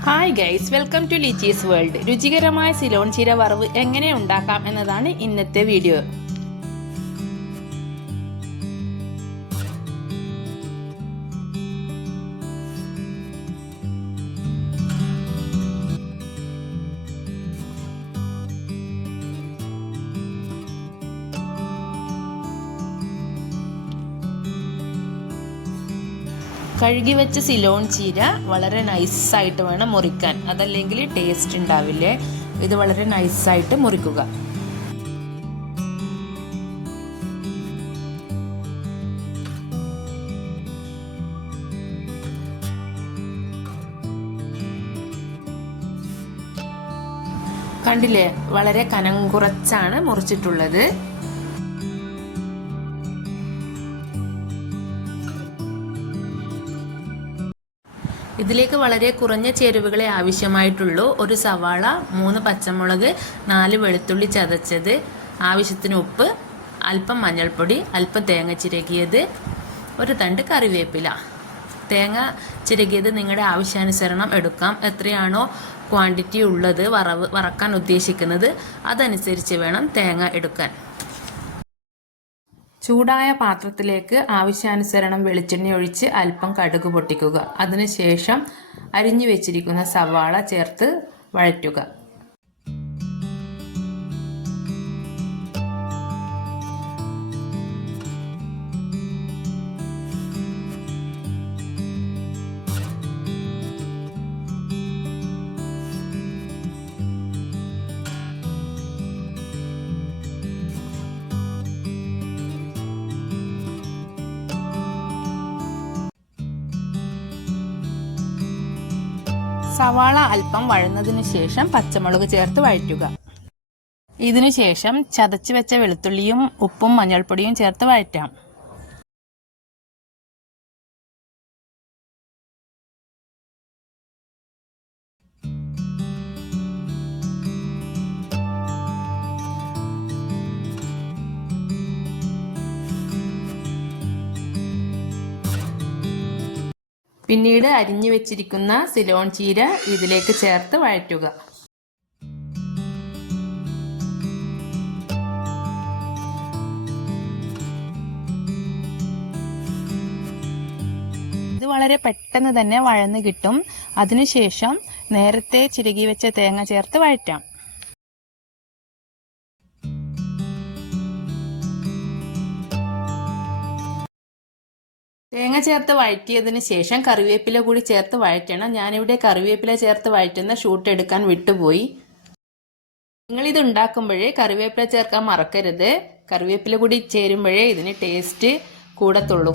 Hi guys welcome to Lichee's world രുചികരമായ സിലോൺ ചീര വറവ് എങ്ങനെ ഉണ്ടാക്കാം എന്നതാണ് ഇന്നത്തെ വീഡിയോ കഴുകി വെച്ച സിലോൺ ചീര വളരെ നൈസായിട്ട് വേണം മുറിക്കാൻ. അതല്ലെങ്കിൽ ടേസ്റ്റ് ഉണ്ടാവില്ലേ? ഇത് വളരെ നൈസായിട്ട് മുറിക്കുക. കണ്ടില്ലേ? വളരെ കനം കുറച്ചാണ് മുറിച്ചിട്ടുള്ളത്. ഇതിലേക്ക് വളരെ കുറഞ്ഞ ചേരുവകളെ ആവശ്യമായിട്ടുള്ളൂ. ഒരു സവാള മൂന്ന് പച്ചമുളക് നാല് വെളുത്തുള്ളി ചതച്ചത് ആവശ്യത്തിന് ഉപ്പ് അല്പം മഞ്ഞൾപ്പൊടി അല്പം തേങ്ങ ചിരകിയത് ഒരു തണ്ട് കറിവേപ്പില. തേങ്ങ ചിരകിയത് നിങ്ങളുടെ ആവശ്യാനുസരണം എടുക്കാം. എത്രയാണോ ക്വാണ്ടിറ്റി ഉള്ളത് വറവ് വറക്കാൻ ഉദ്ദേശിക്കുന്നത്. അതനുസരിച്ച് വേണം തേങ്ങ എടുക്കാൻ. ചൂടായ പാത്രത്തിലേക്ക് ആവശ്യാനുസരണം വെളിച്ചെണ്ണ ഒഴിച്ച് അല്പം കടുക് പൊട്ടിക്കുക. അതിനുശേഷം അരിഞ്ഞു വെച്ചിരിക്കുന്ന സവാള ചേർത്ത് വഴറ്റുക. സവാള അല്പം വഴന്നതിന് ശേഷം പച്ചമുളക് ചേർത്ത് വഴറ്റുക. ഇതിനുശേഷം ചതച്ചു വെച്ച വെളുത്തുള്ളിയും ഉപ്പും മഞ്ഞൾപ്പൊടിയും ചേർത്ത് വഴറ്റാം. പിന്നീട് അരിഞ്ഞു വെച്ചിരിക്കുന്ന സിലോൺ ചീര ഇതിലേക്ക് ചേർത്ത് വഴറ്റുക. ഇത് വളരെ പെട്ടെന്ന് തന്നെ വഴന്ന് കിട്ടും. അതിനുശേഷം നേരത്തെ ചിരുകി വെച്ച തേങ്ങ ചേർത്ത് വഴറ്റാം. തേങ്ങ ചേർത്ത് വഴറ്റിയതിന് ശേഷം കറിവേപ്പില കൂടി ചേർത്ത് വഴറ്റണം. ഞാനിവിടെ കറിവേപ്പില ചേർത്ത് വഴറ്റുന്ന ഷൂട്ട് എടുക്കാൻ വിട്ടുപോയി. നിങ്ങളിത് ഉണ്ടാക്കുമ്പോഴേ കറിവേപ്പില ചേർക്കാൻ മറക്കരുത്. കറിവേപ്പില കൂടി ചേരുമ്പോഴേ ഇതിന് ടേസ്റ്റ് കൂടത്തുള്ളൂ.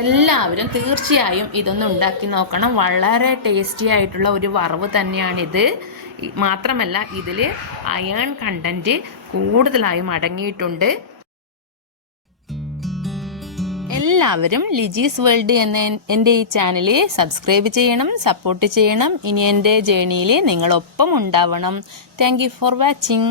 എല്ലാവരും തീർച്ചയായും ഇതൊന്ന് ഉണ്ടാക്കി നോക്കണം. വളരെ ടേസ്റ്റി ആയിട്ടുള്ള ഒരു വറവ് തന്നെയാണിത്. മാത്രമല്ല ഇതിൽ അയൺ കണ്ടന്റ് കൂടുതലായും അടങ്ങിയിട്ടുണ്ട് എല്ലാവരും ലിജീസ് വേൾഡ് എന്ന എന്റെ ഈ ചാനൽ സബ്സ്ക്രൈബ് ചെയ്യണം സപ്പോർട്ട് ചെയ്യണം. ഇനി എന്റെ ജേണിയിൽ നിങ്ങളൊപ്പം ഉണ്ടാവണം. Thank for watching